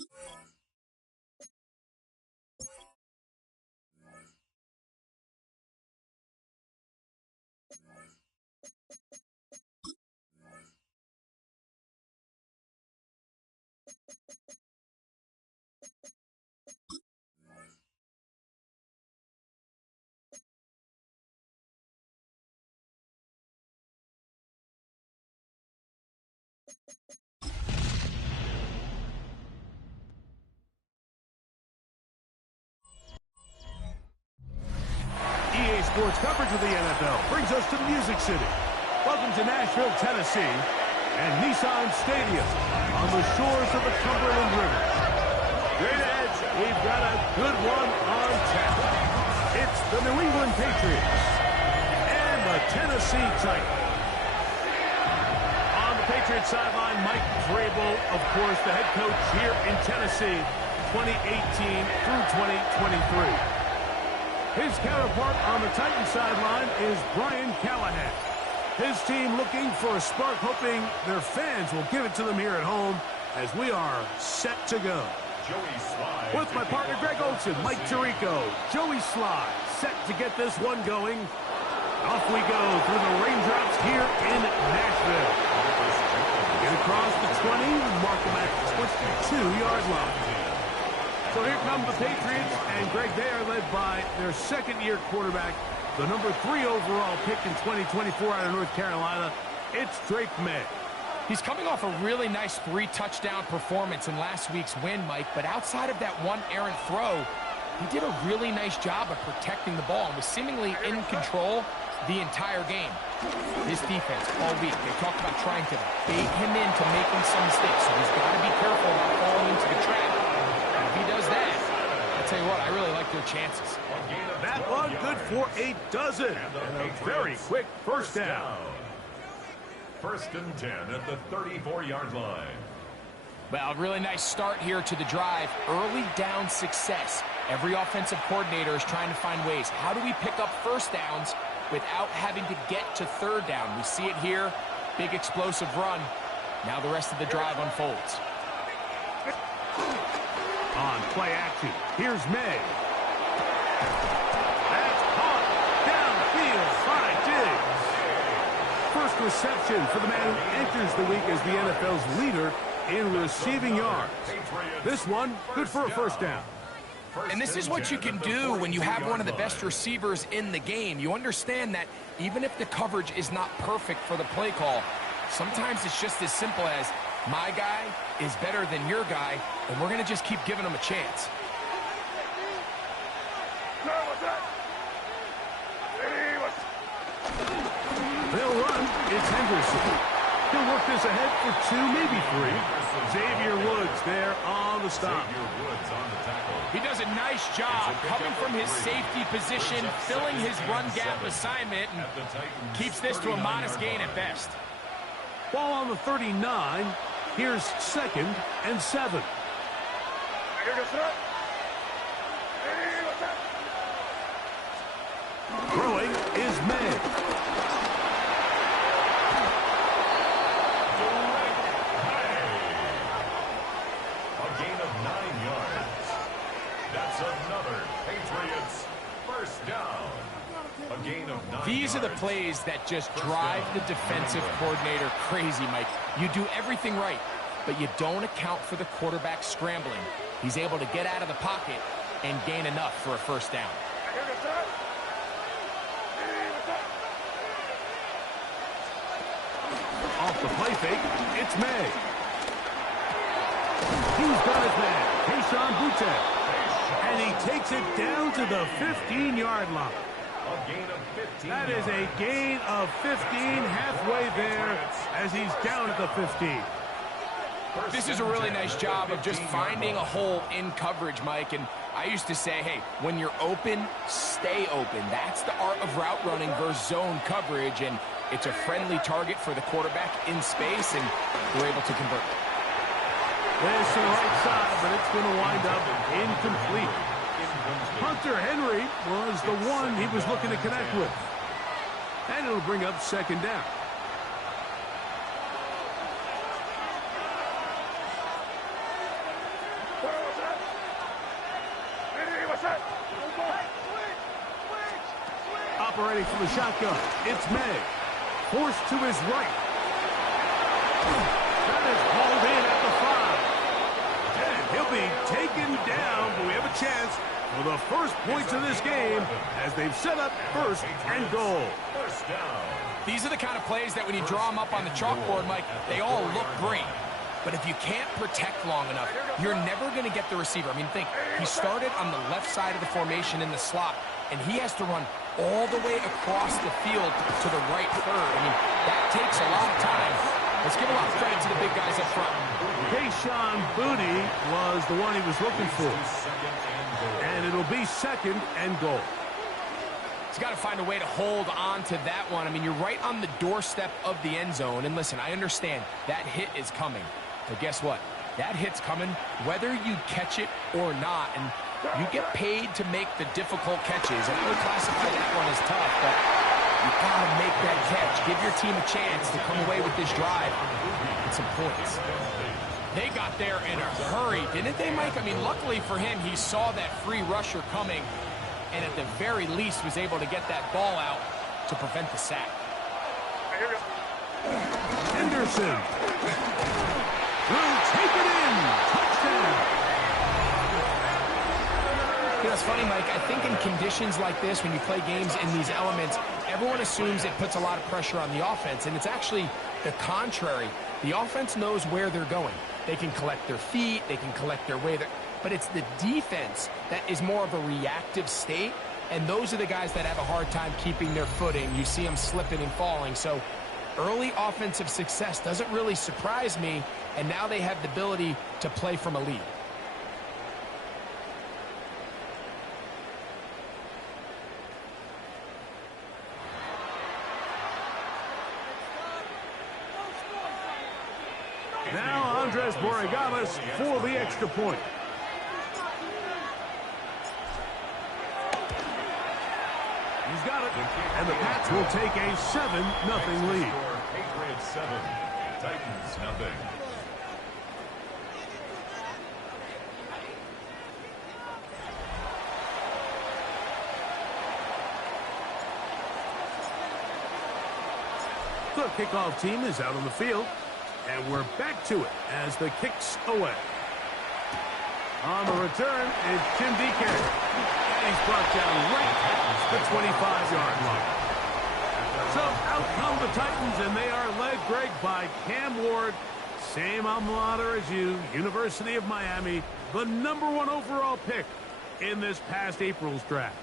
EA Sports coverage of the NFL brings us to Music City. Welcome to Nashville, Tennessee, and Nissan Stadium on the shores of the Cumberland River. Straight ahead, we've got a good one on tap. It's the New England Patriots and the Tennessee Titans. On the Patriots sideline, Mike Vrabel, of course, the head coach here in Tennessee, 2018 through 2023. His counterpart on the Titans sideline is Brian Callahan. His team looking for a spark, hoping their fans will give it to them here at home as we are set to go. With my partner Greg Olson, Mike Tirico, Joey Sly, set to get this one going. Off we go through the raindrops here in Nashville. Get across the 20, mark them at the 22-yard line. So here come the Patriots, and Greg, they are led by their second-year quarterback, the number 3 overall pick in 2024 out of North Carolina. It's Drake May. He's coming off a really nice 3-touchdown performance in last week's win, Mike, but outside of that one errant throw, he did a really nice job of protecting the ball and was seemingly in control the entire game. His defense all week, they talked about trying to bait him into making some mistakes, so he's got to be careful about falling into the trap. If he does that, I'll tell you what, I really like their chances. That one good for a dozen, and a very quick first down. First and 10 at the 34-yard line. Well, really nice start here to the drive. Early down success. Every offensive coordinator is trying to find ways. How do we pick up first downs without having to get to third down? We see it here. Big explosive run. Now the rest of the drive unfolds. On play action, here's May. That's caught downfield by Diggs. First reception for the man who enters the week as the NFL's leader in receiving yards. This one, good for a first down. And this is what you can do when you have one of the best receivers in the game. You understand that even if the coverage is not perfect for the play call, sometimes it's just as simple as my guy is better than your guy, and we're going to just keep giving him a chance. They'll run. It's Henderson. He'll work this ahead for 2, maybe 3. Xavier Woods there on the stop. He does a nice job coming from his safety position, filling his run gap assignment, and keeps this to a modest gain at best. Ball on the 39. Here's 2nd and 7. Throwing is May. A gain of 9 yards. That's another Patriots first down. A gain of 9 These are the yards. plays that just drive the defensive coordinator crazy, Mike. You do everything right, but you don't account for the quarterback scrambling. He's able to get out of the pocket and gain enough for a first down. Off the play fake, it's May. He's got his man, Keyshawn Boutte. And he takes it down to the 15-yard line. A gain of 15 That is a gain of 15, halfway there as he's down at the 15. This is a really nice job of just finding a hole in coverage, Mike. And I used to say, hey, when you're open, stay open. That's the art of route running versus zone coverage. And it's a friendly target for the quarterback in space, and we're able to convert. This to the right side, but it's going to wind up incomplete. Hunter Henry was the one he was looking to connect with. And it'll bring up 2nd down. Operating from the shotgun, it's May. Forced to his right. That is hauled in at the 5. And he'll be taken down, but we have a chance for the first points of this game as they've set up first and goal. First down. These are the kind of plays that when you draw them up on the chalkboard, Mike, they all look great. But if you can't protect long enough, you're never going to get the receiver. I mean, think, he started on the left side of the formation in the slot, and he has to run all the way across the field to the right third. I mean, that takes a lot of time. Let's give a lot of credit to the big guys up front. Kayshawn Booty was the one he was looking for. And it'll be second and goal. He's got to find a way to hold on to that one. I mean, you're right on the doorstep of the end zone. And listen, I understand that hit is coming. But guess what? That hit's coming whether you catch it or not. And you get paid to make the difficult catches. And I would classify that one as tough, but you got to make that catch. Give your team a chance to come away with this drive and some points. They got there in a hurry, didn't they, Mike? I mean, luckily for him, he saw that free rusher coming and at the very least was able to get that ball out to prevent the sack. Henderson will take it in. Touchdown. You know, it's funny, Mike. I think in conditions like this, when you play games in these elements, everyone assumes it puts a lot of pressure on the offense, and it's actually the contrary. The offense knows where they're going. They can collect their feet, they can collect their way, but it's the defense that is more of a reactive state, and those are the guys that have a hard time keeping their footing. You see them slipping and falling, so early offensive success doesn't really surprise me, and now they have the ability to play from a lead. Now Andres Borregales for the extra point. He's got it. And the Pats will take a 7-0 lead. Patriots 7, Titans 0. The kickoff team is out on the field. And we're back to it as the kick's away. On the return, it's Jim DK. And he's brought down right at the 25-yard line. So out come the Titans, and they are led, Greg, by Cam Ward. Same alma mater as you, University of Miami, the #1 overall pick in this past April's draft.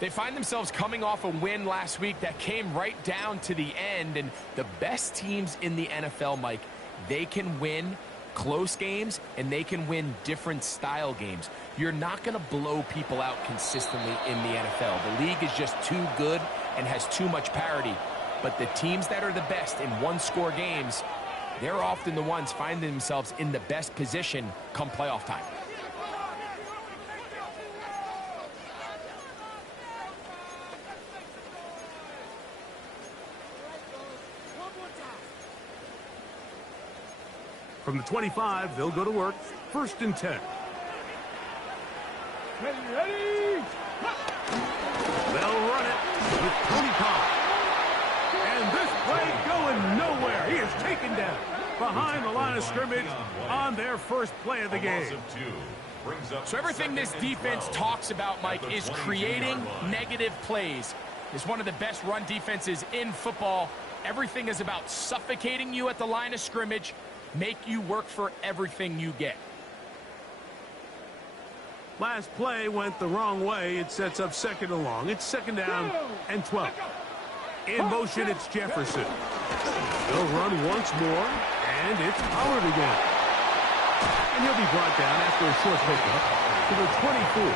They find themselves coming off a win last week that came right down to the end, and the best teams in the NFL, Mike, they can win close games and they can win different style games. You're not going to blow people out consistently in the NFL. The league is just too good and has too much parity. But the teams that are the best in one-score games, they're often the ones finding themselves in the best position come playoff time. From the 25, they'll go to work. 1st and 10. Ready. They'll run it with Tony Khan. And this play going nowhere. He is taken down behind the line of scrimmage on their first play of the game. So everything this defense talks about, Mike, is creating negative plays. It's one of the best run defenses in football. Everything is about suffocating you at the line of scrimmage, make you work for everything you get. Last play went the wrong way. It sets up 2nd and long. It's 2nd down and 12. In motion, it's Jefferson. They'll run once more, and it's Pollard again. And he'll be brought down after a short pickup to the 24.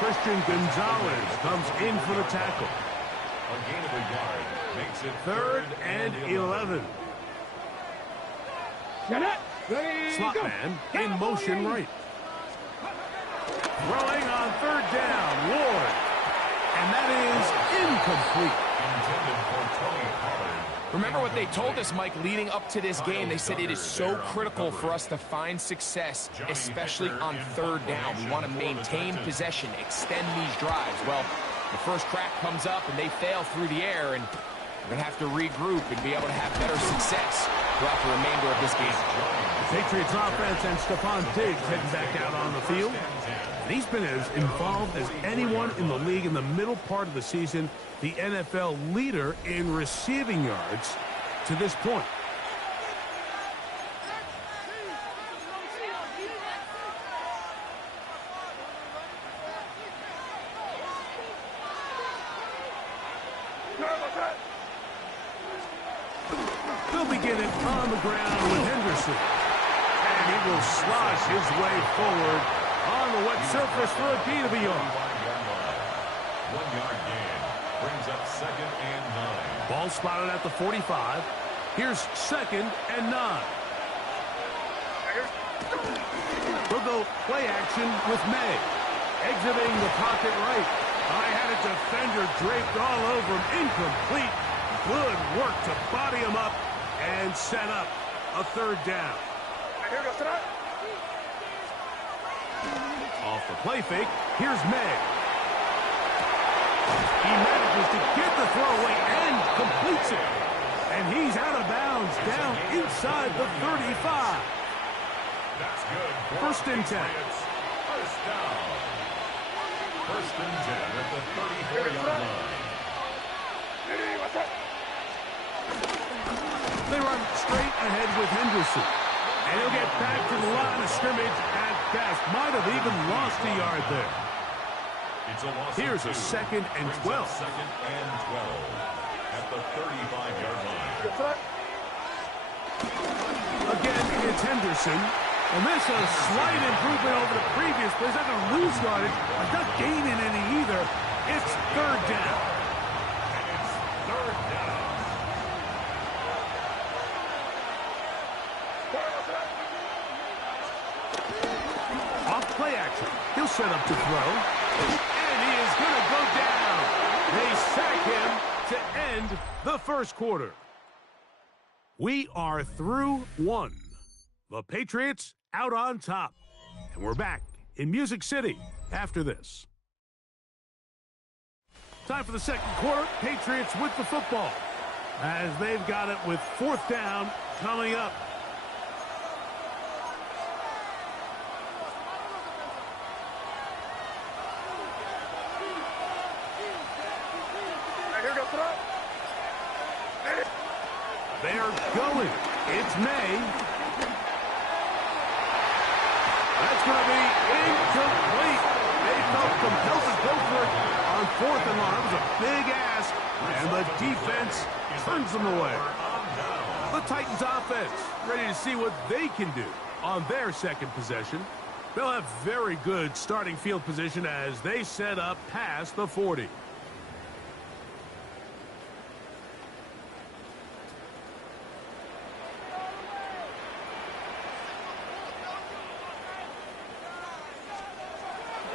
Christian Gonzalez comes in for the tackle. A gain of a yard makes it 3rd and 11. Slot man in motion right. Throwing on 3rd down, Ward. And that is incomplete. intended for Tony Pollard. Remember what they told us, Mike, leading up to this game. They said it is so critical for us to find success, especially on third down. We want to maintain possession, extend these drives. Well, the first crack comes up, and they fail through the air, and we're going to have to regroup and be able to have better success throughout the remainder of this game. The Patriots offense and Stephon Diggs heading back out on the field. And he's been as involved as anyone in the league in the middle part of the season, the NFL leader in receiving yards to this point. They'll begin it on the ground with Henderson. And he will slosh his way forward on the wet surface for a gain of a yard. 1 yard gain brings up 2nd and 9. Ball spotted at the 45. Here's 2nd and 9. They'll go play action with May. Exiting the pocket right. I had a defender draped all over him. Incomplete. Good work to body him up and set up a 3rd down. Off the play fake, here's May. He manages to get the throw away and completes it. And he's out of bounds down inside the 35. That's good. 1st and 10. First down. 1st and 10 at the 34-yard line. They run straight ahead with Henderson. And he'll get back to the line of scrimmage at best. Might have even lost a yard there. It's a loss. Here's a 2nd and 12. 2nd and 12 at the 35-yard line. Again, it's Henderson. And this is a slight improvement over the previous play. He's not going to lose yardage. He's not gaining any either. It's 3rd down. And it's 3rd down. Off play action. He'll set up to throw. And he is going to go down. They sack him to end the 1st quarter. We are through 1. The Patriots out on top. And we're back in Music City after this. Time for the 2nd quarter. Patriots with the football as they've got it with 4th down coming up. They're going. It's May. That's going to be incomplete. They felt compelled to go for it on 4th and long. It was a big ask, and the defense turns them away. The Titans offense ready to see what they can do on their 2nd possession. They'll have very good starting field position as they set up past the 40.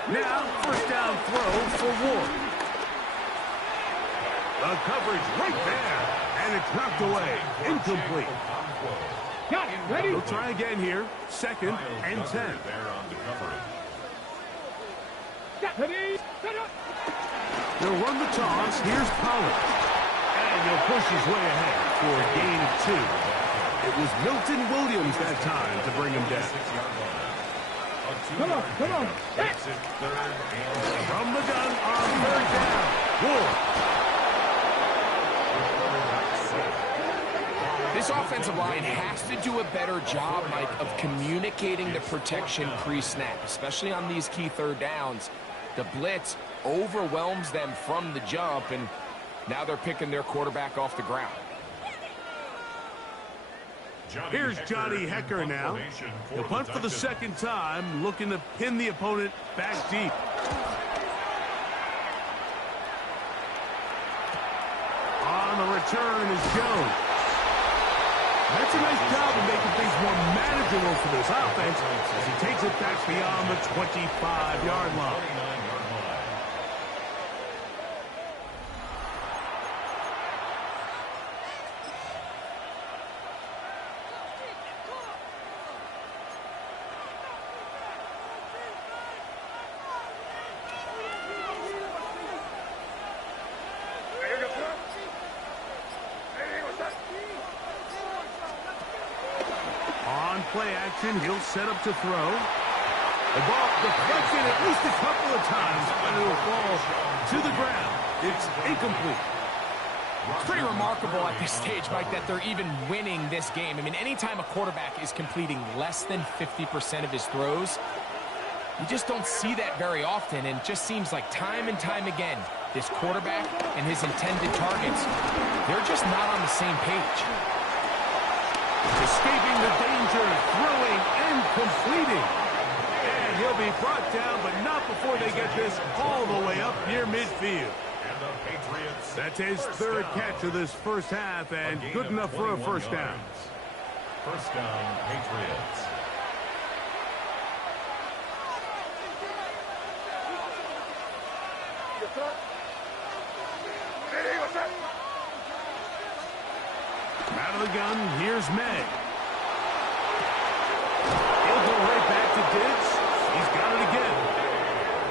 Now, 1st down throw for Ward. The coverage right there, and it's knocked away. Incomplete. Got it. Ready? They'll try again here. 2nd and 10. There on the coverage. Ready? They'll run the toss. Here's Pollard. And he'll push his way ahead for a gain of 2. It was Milton Williams that time to bring him down. Come on. From From the gun on 3rd down. Ward. This offensive line has to do a better job, Mike, of communicating the protection pre-snap, especially on these key 3rd downs. The blitz overwhelms them from the jump, and now they're picking their quarterback off the ground. Here's Johnny Hecker now. He'll punt for the 2nd time, looking to pin the opponent back deep. On the return is Jones. That's a nice job of making things more manageable for this offense as he takes it back beyond the 25-yard line. On play action, he'll set up to throw. The ball deflected at least a couple of times, but it will fall to the ground. It's incomplete. It's pretty remarkable at this stage, Mike, that they're even winning this game. I mean, anytime a quarterback is completing less than 50% of his throws, you just don't see that very often, and it just seems like time and time again, this quarterback and his intended targets, they're just not on the same page. Escaping the danger, throwing and completing. And he'll be brought down, but not before they get this all the way up near midfield. And the Patriots. That's his third catch of this first half, and good enough for a first down. First down, Patriots. Out of the gun, here's May. He'll go right back to Diggs. He's got it again.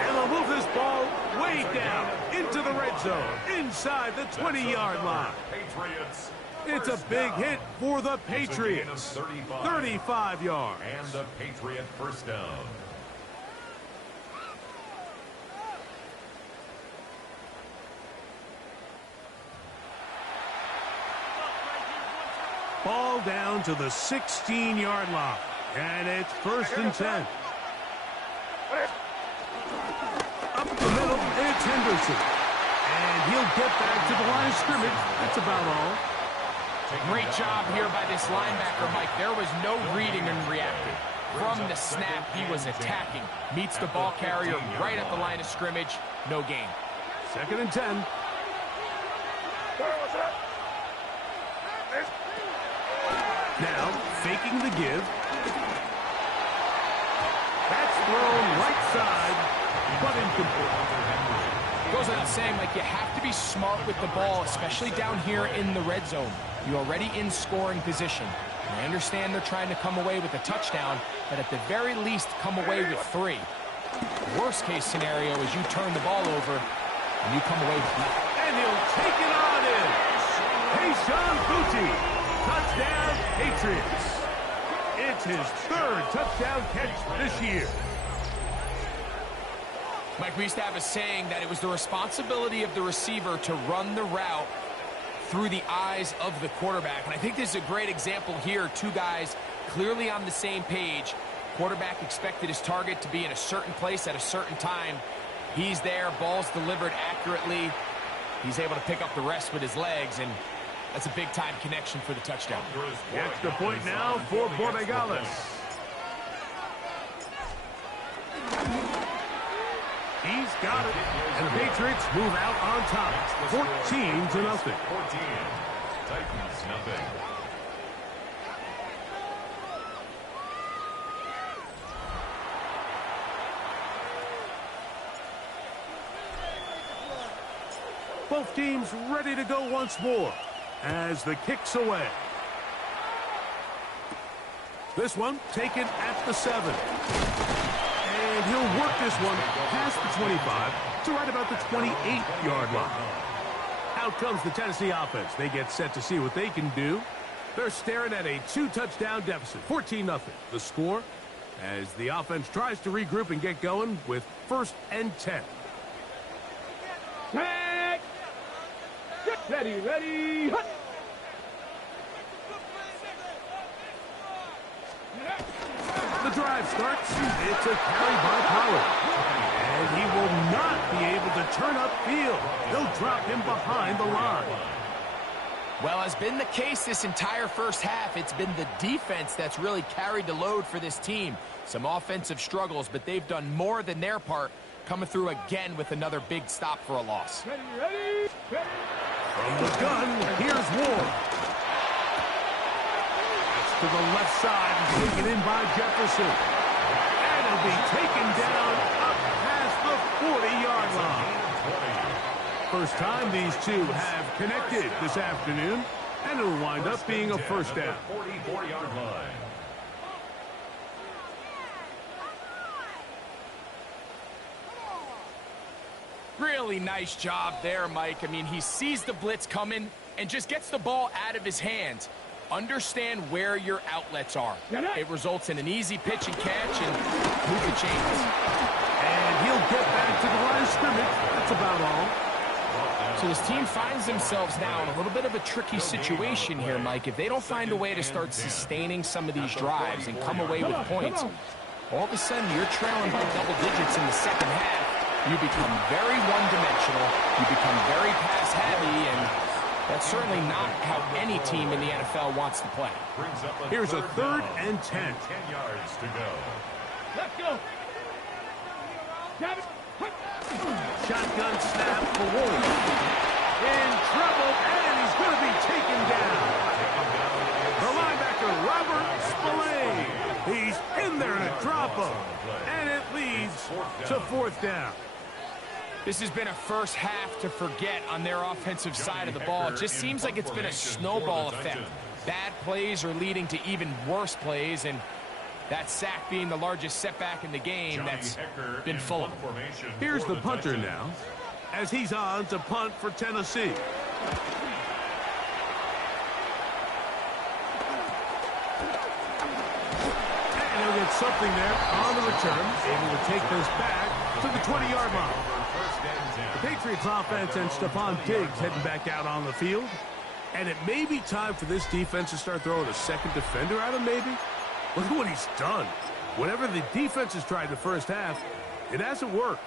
And they'll move this ball way down into the red zone, inside the 20-yard line. Patriots. It's a big hit for the Patriots. 35 yards. And the Patriot first down. Ball down to the 16-yard line. And it's 1st and 10. Up the middle, it's Henderson. And he'll get back to the line of scrimmage. That's about all. Great job here by this linebacker, Mike. There was no reading and reacting. From the snap, he was attacking. Meets the ball carrier right at the line of scrimmage. No gain. 2nd and 10. Now, faking the give. That's thrown right side, but incomplete. Goes without saying, like, you have to be smart with the ball, especially down here in the red zone. You're already in scoring position. I understand they're trying to come away with a touchdown, but at the very least, come away with 3. Worst case scenario is you turn the ball over and you come away with nothing. And he'll take it on in. Sean Bucci. Touchdown, Patriots. It's his 3rd touchdown catch this year. Mike, we used to have a saying that it was the responsibility of the receiver to run the route through the eyes of the quarterback. And I think this is a great example here. 2 guys clearly on the same page. Quarterback expected his target to be in a certain place at a certain time. He's there, ball's delivered accurately. He's able to pick up the rest with his legs, and that's a big-time connection for the touchdown. Extra point now for Borregales. He's got it. And the Patriots move out on top. 14-0. 14. Titans, nothing. Both teams ready to go once more as the kick's away. This one taken at the 7. And he'll work this one past the 25 to right about the 28-yard line. Out comes the Tennessee offense. They get set to see what they can do. They're staring at a 2-touchdown deficit, 14-0. The score as the offense tries to regroup and get going with 1st and 10. Ready, hut! The drive starts. It's a carry by Pollard. And he will not be able to turn upfield. They'll drop him behind the line. Well, as been the case this entire first half, it's been the defense that's really carried the load for this team. Some offensive struggles, but they've done more than their part, coming through again with another big stop for a loss. Ready. From the gun, here's Ward. It's to the left side, taken in by Jefferson. And he'll be taken down up past the 40-yard line. First time these two have connected this afternoon, and it'll wind up being a first down. 44-yard line. Really nice job there, Mike. I mean, he sees the blitz coming and just gets the ball out of his hands. Understand where your outlets are. It results in an easy pitch and catch and move the chains. And he'll get back to the line of scrimmage. That's about all. So this team finds themselves now in a little bit of a tricky situation here, Mike. If they don't find a way to start sustaining some of these drives and come away with points, all of a sudden you're trailing by double digits in the second half. You become very one-dimensional. You become very pass-heavy, and that's certainly not how any team in the NFL wants to play. Here's a 3rd and 10. 10 yards to go. Let's go. Shotgun snap for Wolf. In trouble, and he's going to be taken down. The linebacker, Robert Spillane. He's in there in a drop-up, and it leads to 4th down. This has been a first half to forget on their offensive side of the ball. It just seems like it's been a snowball effect. Bad plays are leading to even worse plays, and that sack being the largest setback in the game that's been full of them. Here's the punter now, as he's on to punt for Tennessee. And he'll get something there on the return, able to take this back to the 20-yard line. The Patriots offense and Stephon Diggs heading back out on the field. And it may be time for this defense to start throwing a second defender at him, maybe. Look at what he's done. Whatever the defense has tried the first half, it hasn't worked.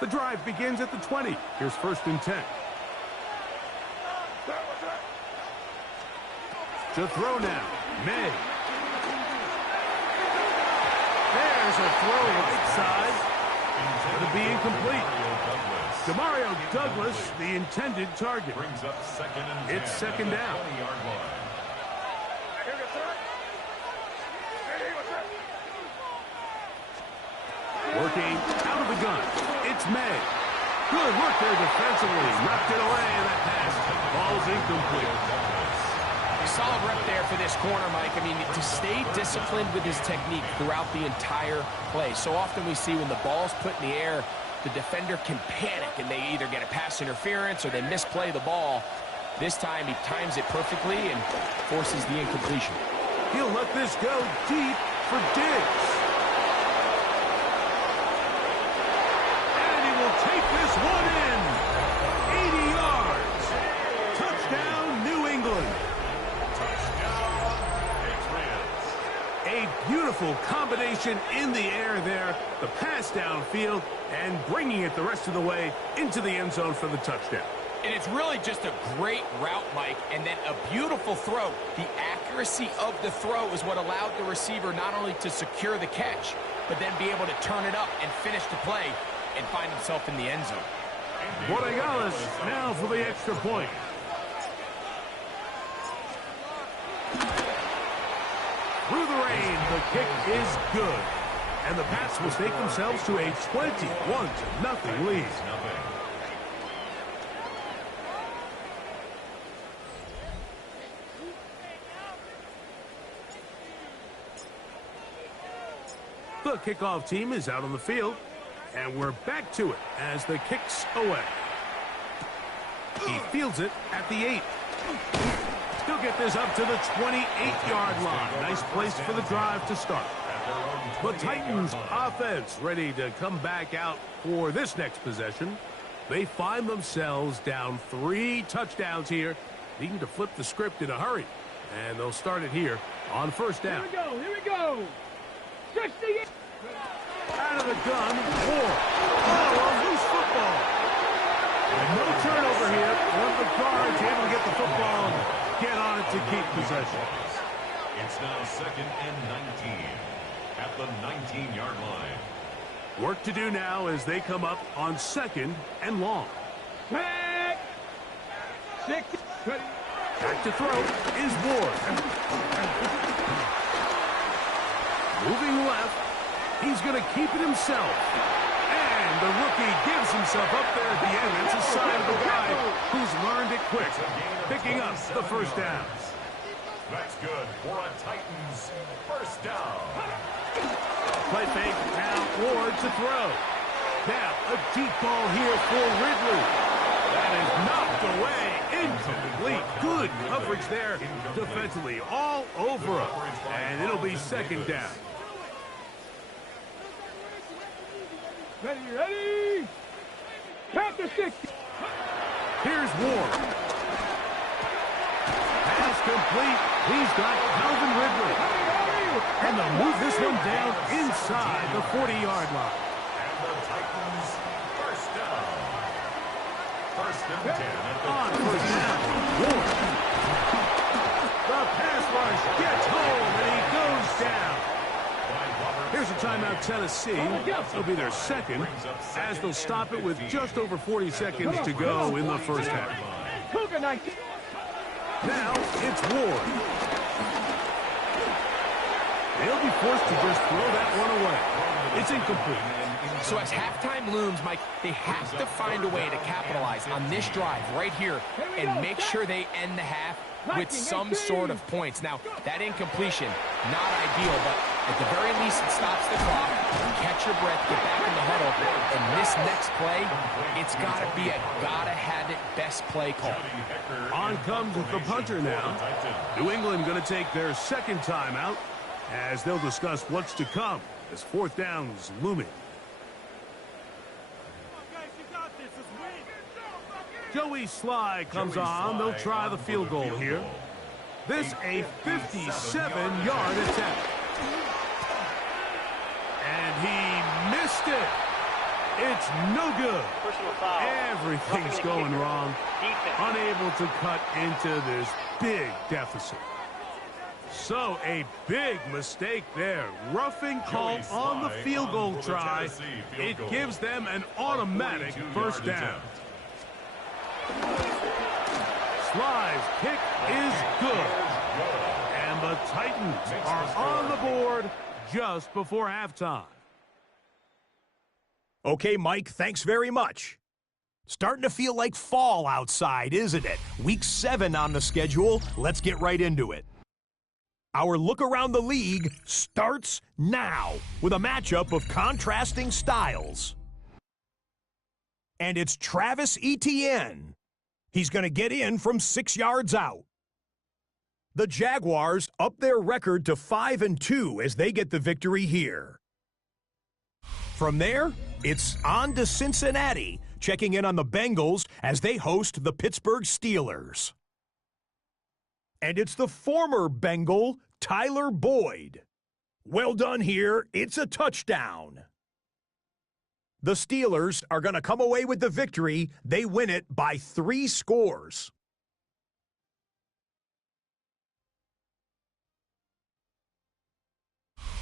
The drive begins at the 20. Here's 1st and 10. To throw now, May. There's a throw right side. Going to be incomplete. Demario Douglas, the intended target. It's 2nd down. Working out of the gun. It's May. Good work there defensively. Knocked it away, and that pass falls incomplete. Solid rep there for this corner, Mike. I mean, to stay disciplined with his technique throughout the entire play. So often we see when the ball's put in the air, the defender can panic, and they either get a pass interference or they misplay the ball. This time, he times it perfectly and forces the incompletion. He'll let this go deep for Diggs. And he will take this one in. 80 yards. Touchdown, New England. A beautiful combination in the air there. The pass downfield and bringing it the rest of the way into the end zone for the touchdown. And it's really just a great route, Mike, and then a beautiful throw. The accuracy of the throw is what allowed the receiver not only to secure the catch, but then be able to turn it up and finish the play and find himself in the end zone. Borregales now for the extra point. Through the rain, the kick is good. And the Pats will take themselves to a 21-0 lead. The kickoff team is out on the field, and we're back to it as the kick's away. He fields it at the 8. He'll get this up to the 28-yard line. Nice place for the drive to start. The Titans offense ready to come back out for this next possession. They find themselves down 3 touchdowns here, needing to flip the script in a hurry. And they'll start it here on 1st down. Here we go. 68. Out of the gun, Moore. Oh, a loose football. And no turnover here. One of the guards able to get the football and get on it to keep possession. It's now 2nd and 19 at the 19-yard line. Work to do now as they come up on 2nd and long. Back. 6. Back to throw is Ward. Moving left. He's going to keep it himself. And the rookie gives himself up there at the end. It's a sign of a guy who's learned it quick. Picking up the 1st down. That's good for a Titans 1st down. Play fake. Now Ward to throw. Now a deep ball here for Ridley. That is knocked away Incomplete. Good coverage there defensively. All over him. And it'll be second down. Ready. Count to 60. Here's Ward. Pass complete. He's got Calvin Ridley. And they'll move this one down inside the 40-yard line. And the Titans, first down. First and 10 at the On first down, Ward. The pass rush gets home, and he goes down. Here's a timeout, Tennessee. It'll be their second, as they'll stop it with just over 40 seconds to go in the first half. Now, it's Ward. They'll be forced to just throw that one away. It's incomplete. So as halftime looms, Mike, they have to find a way to capitalize on this drive right here and make sure they end the half with some sort of points. Now, that incompletion, not ideal, but at the very least, it stops the clock. Catch your breath, get back in the huddle, and this next play, it's got to be a gotta-have-it best play call. On comes the punter now. New England going to take their second timeout as they'll discuss what's to come as fourth down's looming. Joey Sly comes on. They'll try the field goal here. This a 57-yard attempt. And he missed it. It's no good. Everything's going wrong. Unable to cut into this big deficit. So a big mistake there. Roughing call on the field goal try. It gives them an automatic first down. Sly's kick is good. And the Titans are on the board just before halftime. Okay, Mike, thanks very much. Starting to feel like fall outside, isn't it? Week 7 on the schedule. Let's get right into it. Our look around the league starts now with a matchup of contrasting styles. And it's Travis Etienne. He's going to get in from 6 yards out. The Jaguars up their record to 5-2 as they get the victory here. From there, it's on to Cincinnati, checking in on the Bengals as they host the Pittsburgh Steelers. And it's the former Bengal, Tyler Boyd. Well done here, it's a touchdown. The Steelers are going to come away with the victory. They win it by 3 scores.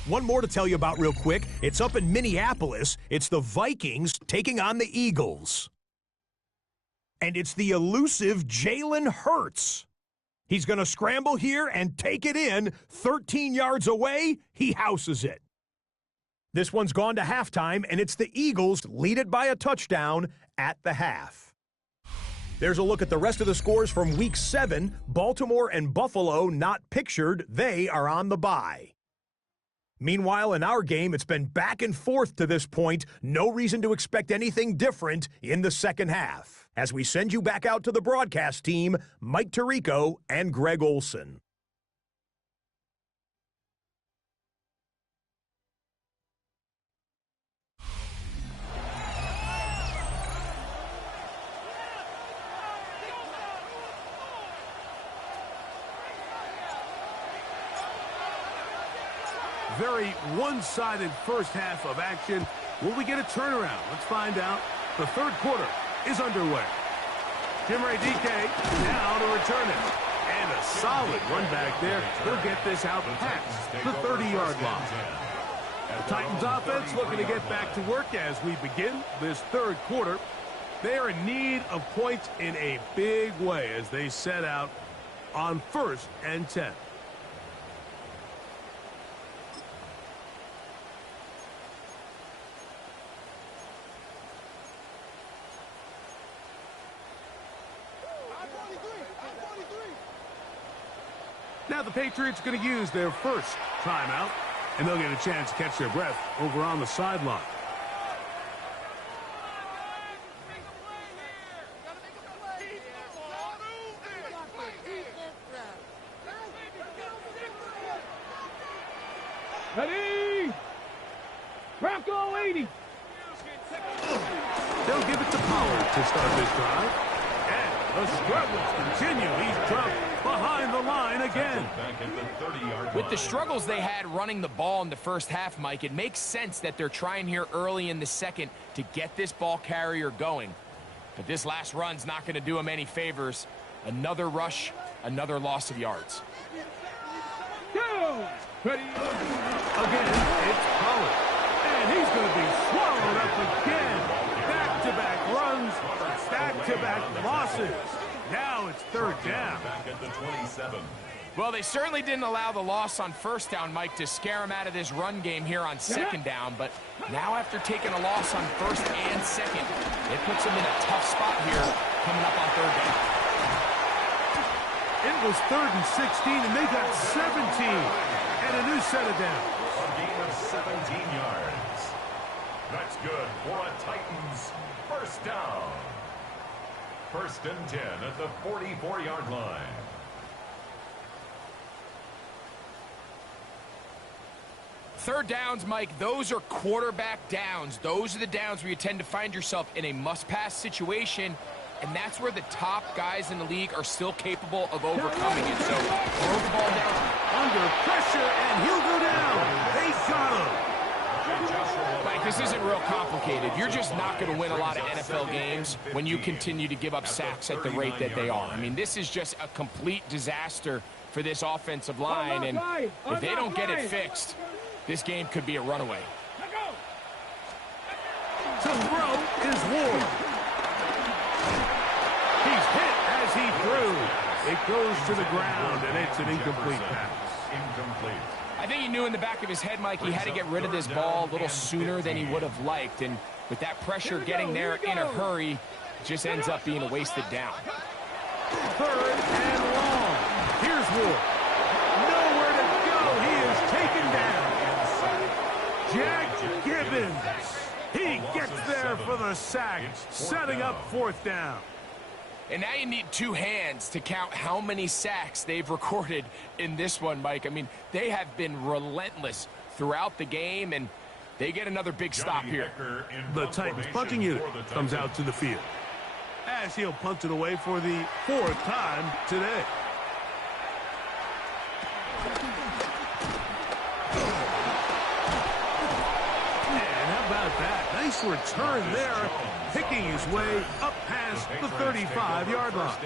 One more to tell you about real quick. It's up in Minneapolis. It's the Vikings taking on the Eagles. And it's the elusive Jalen Hurts. He's going to scramble here and take it in. 13 yards away, he houses it. This one's gone to halftime, and it's the Eagles lead it by a touchdown at the half. There's a look at the rest of the scores from Week 7. Baltimore and Buffalo not pictured. They are on the bye. Meanwhile, in our game, it's been back and forth to this point. No reason to expect anything different in the second half. As we send you back out to the broadcast team, Mike Tirico and Greg Olson. Very one-sided first half of action. Will we get a turnaround? Let's find out. The third quarter is underway. Jimmy DK now to return it. And a solid run back there. He'll get this out past the 30-yard line. The Titans offense looking to get back to work as we begin this third quarter. They are in need of points in a big way as they set out on 1st and 10. Now the Patriots going to use their first timeout, and they'll get a chance to catch their breath over on the sideline. Ready? Bronco 80. They'll give it to Pollard to start this drive. And the struggles continue. He's dropped behind the line again. Back at the 30-yard line. With the struggles they had running the ball in the first half, Mike, it makes sense that they're trying here early in the second to get this ball carrier going. But this last run's not going to do him any favors. Another rush, another loss of yards. Go. Ready? Again, it's Pollard. And he's going to be swallowed up again. Back-to-back runs, back-to-back losses. Now it's third down. Back at the 27. Well, they certainly didn't allow the loss on first down, Mike, to scare him out of this run game here on second down. But now after taking a loss on first and second, it puts him in a tough spot here coming up on third down. It was 3rd and 16, and they got 17. And a new set of downs. A gain of 17 yards. That's good for a Titans first down. 1st and 10 at the 44-yard line. Third downs, Mike, those are quarterback downs. Those are the downs where you tend to find yourself in a must-pass situation, and that's where the top guys in the league are still capable of overcoming it. So throw the ball down. Under pressure, and he'll go down. They got him. Mike, this isn't real complicated. You're just not going to win a lot of NFL games when you continue to give up sacks at the rate that they are. I mean, this is just a complete disaster for this offensive line, and if they don't get it fixed, this game could be a runaway. To throw is Ward. He's hit as he threw. It goes to the ground, and it's an incomplete pass. Incomplete. I think he knew in the back of his head, Mike, he had to get rid of this ball a little sooner than he would have liked. And with that pressure getting there in a hurry, it just ends up being a wasted down. 3rd and long. Here's Ward. Nowhere to go. He is taken down. Jack Gibbons. He gets there for the sack, setting up 4th down. And now you need two hands to count how many sacks they've recorded in this one, Mike. I mean, they have been relentless throughout the game, and they get another big stop here. The Titans punting unit comes out to the field, as he'll punt it away for the 4th time today. And how about that? Nice return there, picking his way up past the 35-yard line.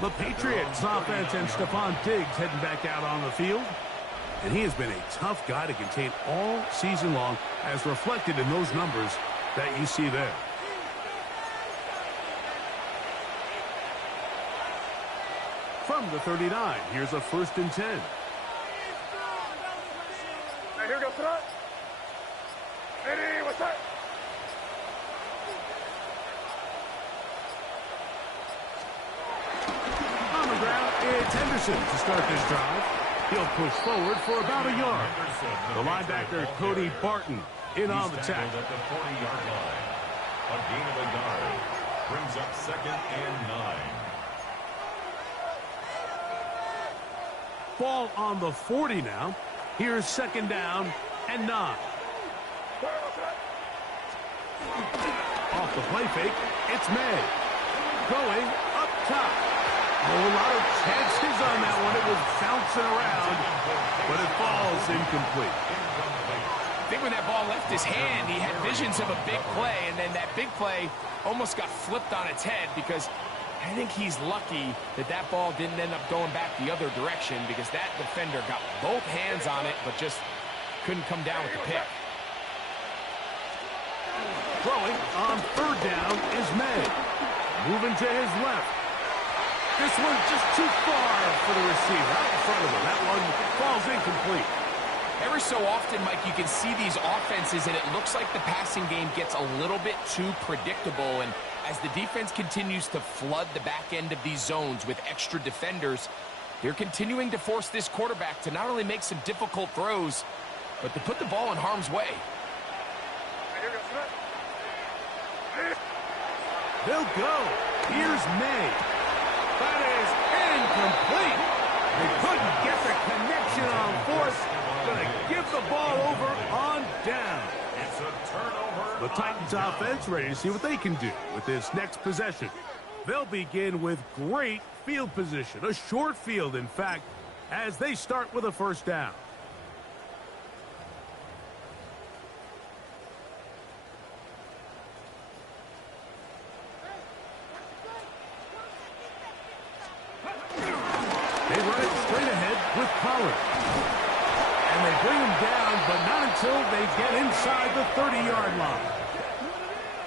The Patriots offense and Stephon Diggs heading back out on the field. And he has been a tough guy to contain all season long, as reflected in those numbers that you see there. From the 39, here's a 1st and 10. Right, here we go, front. Ready, what's that? On the ground, it's Henderson to start this drive. He'll push forward for about a yard. The linebacker, Cody Barton, in on the tackle. At the 40-yard line. A gain of a yard. Brings up 2nd and 9. Ball on the 40 now. Here's 2nd down and 9. Off the play fake, it's May. Going up top. A lot of chances on that one. It was bouncing around, but it falls incomplete. I think when that ball left his hand, he had visions of a big play, and then that big play almost got flipped on its head, because I think he's lucky that that ball didn't end up going back the other direction, because that defender got both hands on it, but just couldn't come down with the pick. Throwing on 3rd down is May. Moving to his left. This one's just too far for the receiver. Out in front of him. That one falls incomplete. Every so often, Mike, you can see these offenses, and it looks like the passing game gets a little bit too predictable. And as the defense continues to flood the back end of these zones with extra defenders, they're continuing to force this quarterback to not only make some difficult throws, but to put the ball in harm's way. They'll go. Here's May. That is incomplete. They couldn't get the connection on 4th. Gonna give the The Titans offense ready to see what they can do with this next possession. They'll begin with great field position, a short field, in fact, as they start with a first down. They run it straight ahead with Pollard. And they bring him down, but not until they get inside the 30-yard line.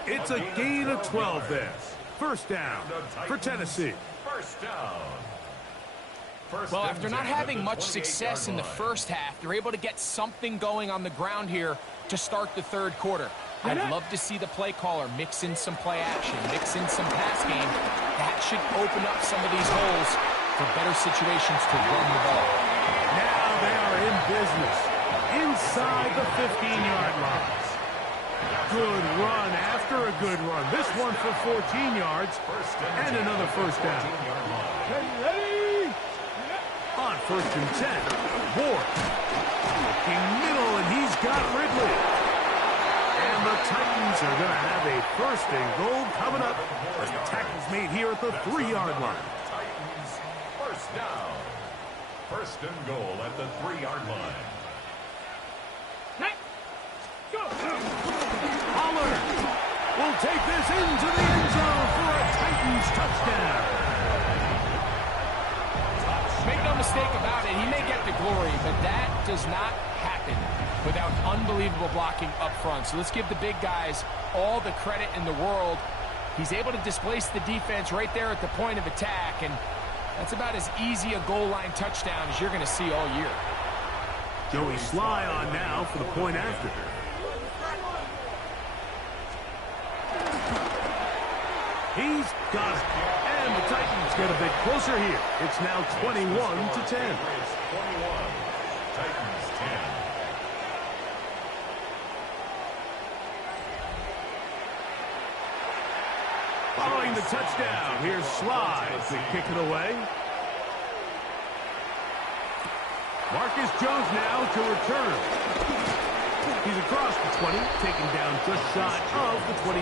It's a gain of 12 there. First down for Tennessee. First down. Well, after not having much success in the first half, they're able to get something going on the ground here to start the third quarter. I'd love to see the play caller mix in some play action, mix in some pass game. That should open up some of these holes for better situations to run the ball. Now they are in business inside the 15-yard line. Good run after a good run. This one for 14 yards and another first down. On first and 10, Ward looking middle, and he's got Ridley. And the Titans are going to have a first and goal coming up as the tackle's made here at the 3-yard line. Titans first down. First and goal at the 3-yard line. Pollard will take this into the end zone for a Titans touchdown. Make no mistake about it, he may get the glory, but that does not happen without unbelievable blocking up front. So let's give the big guys all the credit in the world. He's able to displace the defense right there at the point of attack, and that's about as easy a goal line touchdown as you're going to see all year. Joey Sly on now for the point after. He's got it. And the Titans get a bit closer here. It's now 21-10. 21. Titans 10. Following the touchdown, here's Sly to kick it away. Marcus Jones now to return. He's across the 20, taken down just shy of the 25.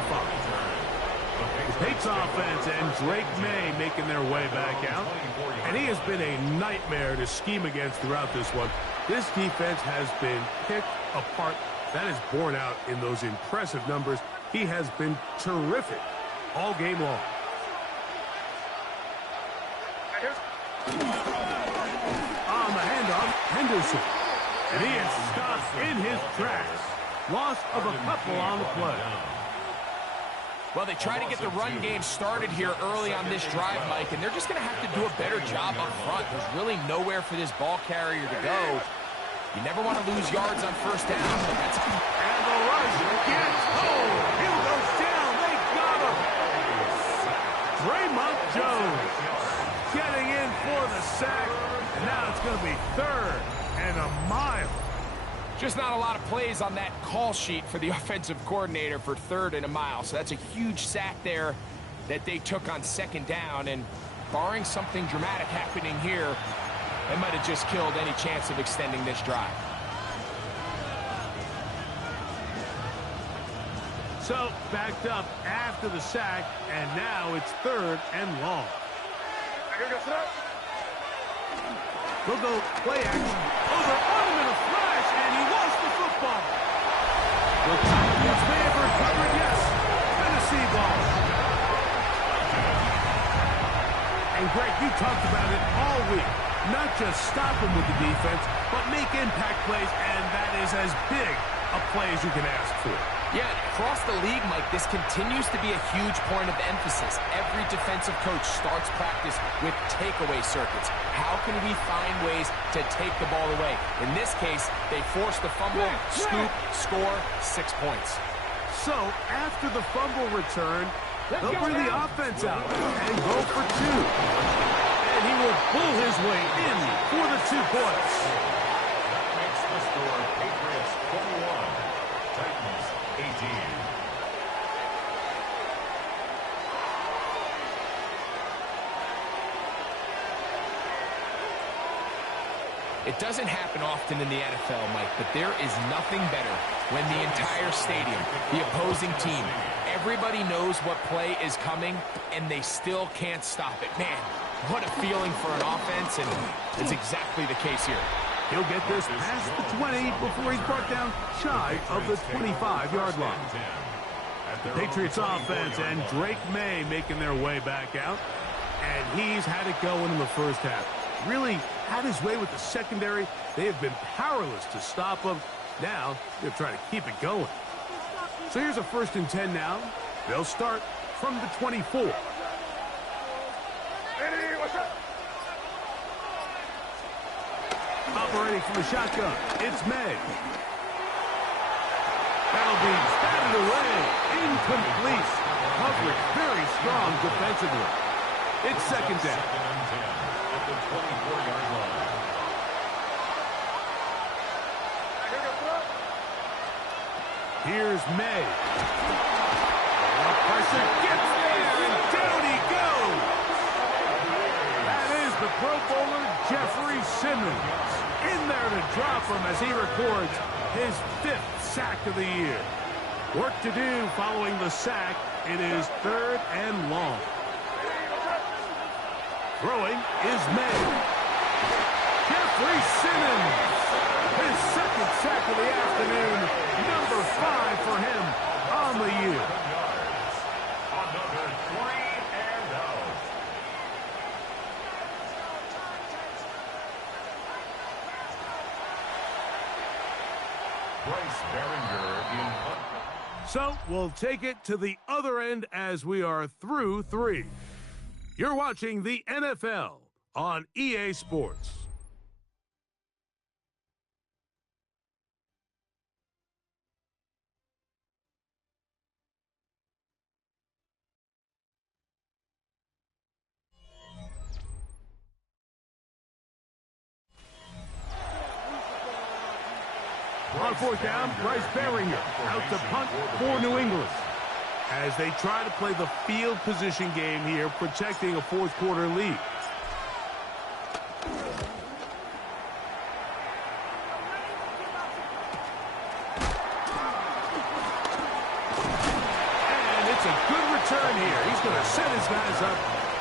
The Patriots offense and Drake May making their way back out. And he has been a nightmare to scheme against throughout this one. This defense has been picked apart. That is borne out in those impressive numbers. He has been terrific all game long. On the handoff, Henderson. And he is stopped in his tracks. Loss of a couple on the play. Well, they try to get the run game started here early on this drive, Mike, and they're just going to have to do a better job up front. There's really nowhere for this ball carrier to go. You never want to lose yards on first down. And the rush gets home. He goes down. They got him. Draymond Jones getting in for the sack. And now it's going to be third and a mile. Just not a lot of plays on that call sheet for the offensive coordinator for third and a mile. So that's a huge sack there that they took on second down. And barring something dramatic happening here, they might have just killed any chance of extending this drive. So backed up after the sack, and now it's third and long. They'll go play action. Over on him in a flash, and he lost the football. The Titans may have recovered, yes. Tennessee ball. And Greg, you talked about it all week. Not just stop him with the defense, but make impact plays, and that is as big a play as you can ask for. Yeah, across the league, Mike, this continues to be a huge point of emphasis. Every defensive coach starts practice with takeaway circuits. How can we find ways to take the ball away? In this case, they forced the fumble, scoop, score, 6 points. So, after the fumble return, they'll bring the offense out and go for two. And he will pull his way in for the 2 points. That makes the score Patriots 21, Titans 18. It doesn't happen often in the NFL, Mike, but there is nothing better when the entire stadium, the opposing team, everybody knows what play is coming, and they still can't stop it. Man, what a feeling for an offense, and it's exactly the case here. He'll get this past the 20 before he's brought down shy of the 25-yard line. The Patriots offense and Drake May making their way back out. And he's had it going in the first half. Really had his way with the secondary. They have been powerless to stop him. Now they're trying to keep it going. So here's a 1st and 10 now. They'll start from the 24. Operating from the shotgun, it's May. That'll be batted away. Incomplete. Coverage very strong defensively. It's 2nd down. At the 24-yard line. Here's May. The pressure gets there, and down he goes. That is the Pro Bowler Jeffrey Simmons. In there to drop him as he records his 5th sack of the year. Work to do following the sack. It is 3rd and long. Throwing is May. Jeffrey Simmons. His 2nd sack of the afternoon. Number 5 for him on the year. Another 3 and out. Bryce Behringer in. So we'll take it to the other end as we are through 3. You're watching the NFL on EA Sports. On 4th down, Bryce Behringer out to punt for New England as they try to play the field position game here, protecting a 4th quarter lead. And it's a good return here. He's going to set his guys up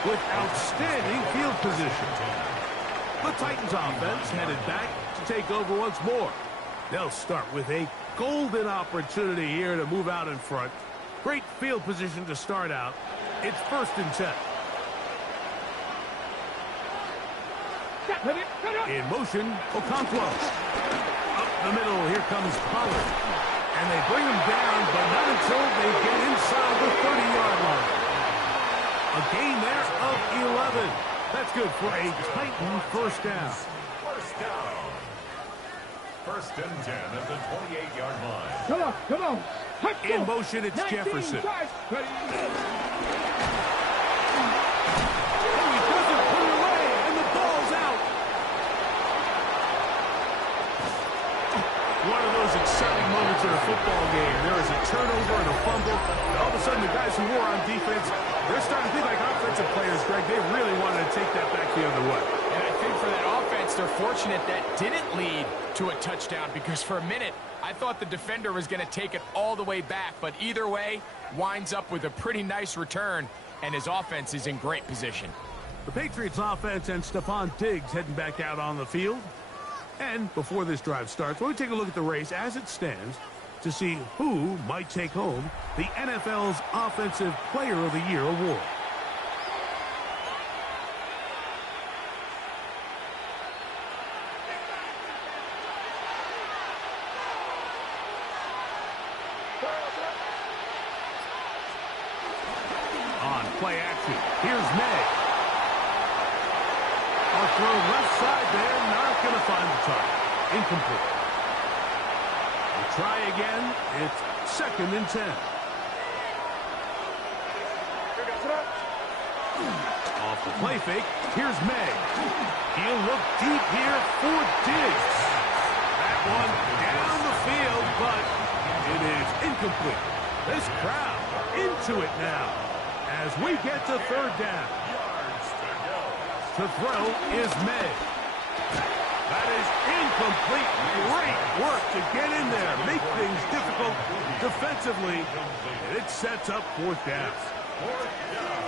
with outstanding field position. The Titans offense headed back to take over once more. They'll start with a golden opportunity here to move out in front. Great field position to start out. It's 1st and 10. In motion, Okonkwo. Up the middle, here comes Pollard. And they bring him down, but not until they get inside the 30-yard line. A gain there of 11. That's good for a Titan 1st down. 1st down. 1st and 10 at the 28-yard line. Come on. In motion, it's Jefferson. Oh, he doesn't put it away, and the ball's out. One of those exciting moments in a football game. There is a turnover and a fumble, and all of a sudden the guys who were on defense, they're starting to think like offensive players, Greg. They really wanted to take that back the other way. And I think for that offense, they're fortunate that didn't lead to a touchdown, because for a minute, I thought the defender was going to take it all the way back, but either way, winds up with a pretty nice return, and his offense is in great position. The Patriots offense and Stephon Diggs heading back out on the field. And before this drive starts, we'll take a look at the race as it stands to see who might take home the NFL's Offensive Player of the Year award. On play action, here's May. Our throw left side there, not going to find the target. Incomplete. We'll try again. It's 2nd and 10. Off the play fake, here's May. He'll look deep here for Diggs. That one down the field, but it is incomplete. This crowd into it now as we get to 3rd down. To throw is May. That is incomplete. Great work to get in there, make things difficult defensively, and it sets up fourth down.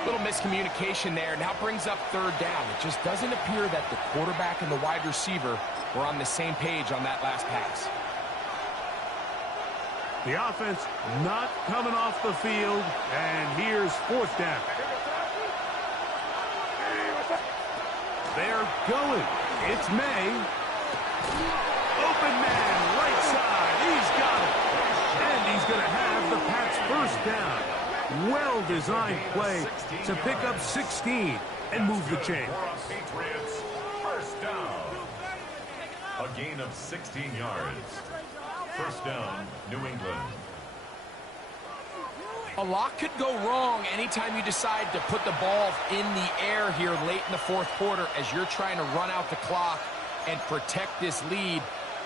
Little miscommunication there. Now brings up third down. It just doesn't appear that the quarterback and the wide receiver were on the same page on that last pass. The offense not coming off the field, and here's fourth down. They're going. It's May. Open man, right side. He's got it. And he's going to have the Pats first down. Well-designed play to pick up 16 and move the chain. Patriots, first down. A gain of 16 yards. First down, New England. A lot could go wrong anytime you decide to put the ball in the air here late in the fourth quarter as you're trying to run out the clock and protect this lead.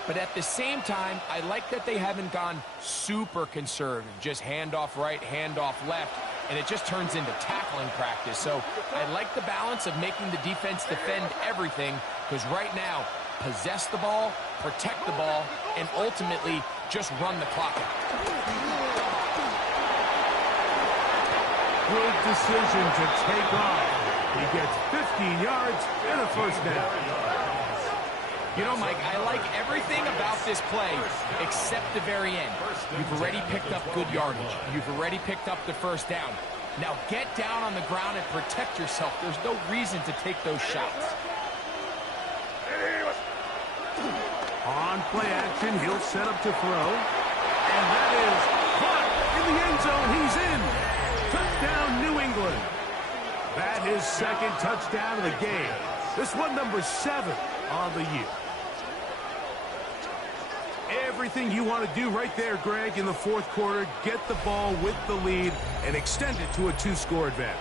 But at the same time, I like that they haven't gone super conservative, just handoff right, handoff left, and it just turns into tackling practice. So I like the balance of making the defense defend everything, because right now, possess the ball, protect the ball, and ultimately just run the clock out. Good decision to take off. He gets 15 yards and a first down. You know, Mike, I like everything about this play except the very end. You've already picked up good yardage. You've already picked up the first down. Now get down on the ground and protect yourself. There's no reason to take those shots. On play action, he'll set up to throw. And that is caught in the end zone. He's in. Touchdown, New England. That is second touchdown of the game. This one number 7 on the year. Everything you want to do right there, Greg, in the fourth quarter, get the ball with the lead and extend it to a 2-score advantage.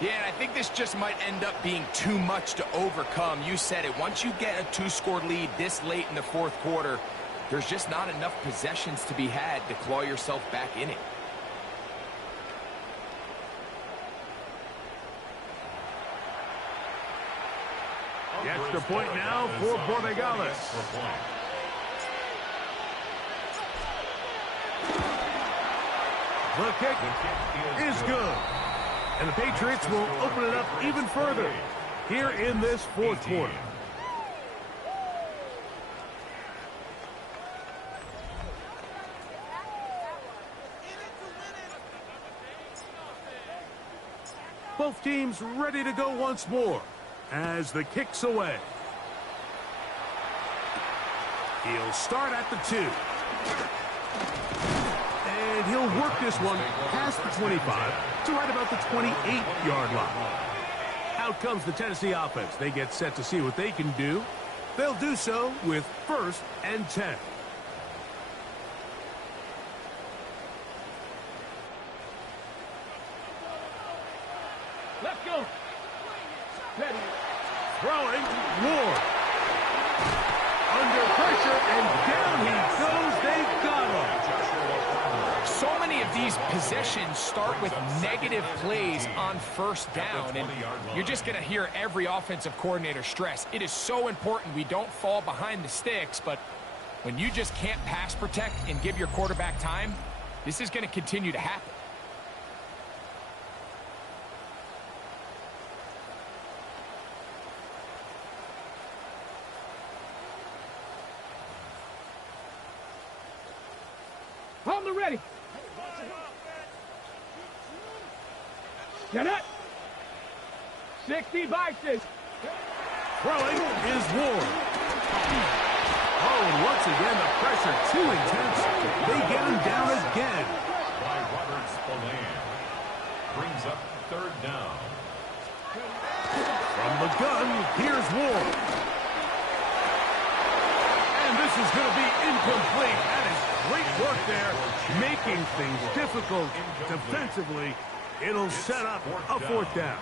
Yeah, and I think this just might end up being too much to overcome. You said it. Once you get a 2-score lead this late in the fourth quarter, there's just not enough possessions to be had to claw yourself back in it. The extra point now for Borregales. The kick is good. And the Patriots will open it up even further here in this fourth quarter. Both teams ready to go once more as the kick's away. He'll start at the 2. And he'll work this one past the 25 to right about the 28-yard line. Out comes the Tennessee offense. They get set to see what they can do. They'll do so with 1st and 10. Let's go. Ready. Throwing, Ward. Under pressure, and down he goes. They've got him. So many of these possessions start with negative plays on first down, and you're just going to hear every offensive coordinator stress. It is so important we don't fall behind the sticks, but when you just can't pass protect and give your quarterback time, this is going to continue to happen. Hold ready. Get it. 60 vices. Throwing is Ward. Oh, and once again, the pressure too intense. They get him down again. By Robert Spillane. Brings up third down. From the gun, here's Ward. And this is going to be incomplete. That is great work there, making things difficult defensively. It'll set up a fourth down.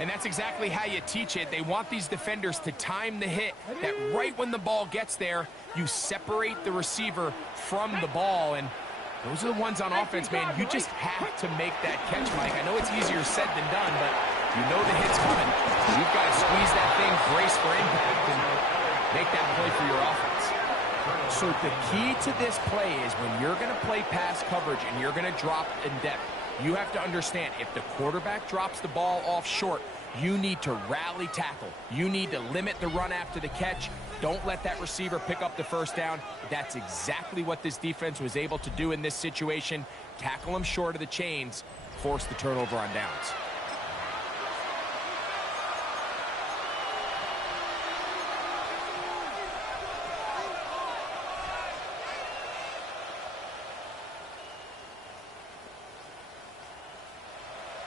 And that's exactly how you teach it. They want these defenders to time the hit, that right when the ball gets there, you separate the receiver from the ball. And those are the ones on offense, man. You just have to make that catch, Mike. I know it's easier said than done, but you know the hit's coming. You've got to squeeze that thing, brace for impact, and make that play for your offense. So the key to this play is when you're going to play pass coverage and you're going to drop in depth, you have to understand if the quarterback drops the ball off short, you need to rally tackle. You need to limit the run after the catch. Don't let that receiver pick up the first down. That's exactly what this defense was able to do in this situation. Tackle him short of the chains, force the turnover on downs.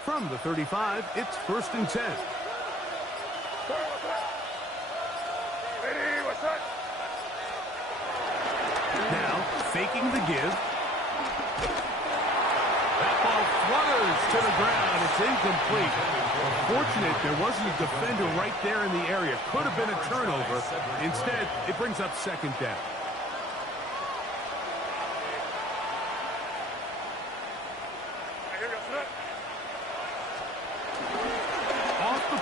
From the 35, it's 1st and 10. Now, faking the give. That ball flutters to the ground. It's incomplete. Fortunate there wasn't a defender right there in the area. Could have been a turnover. Instead, it brings up 2nd down.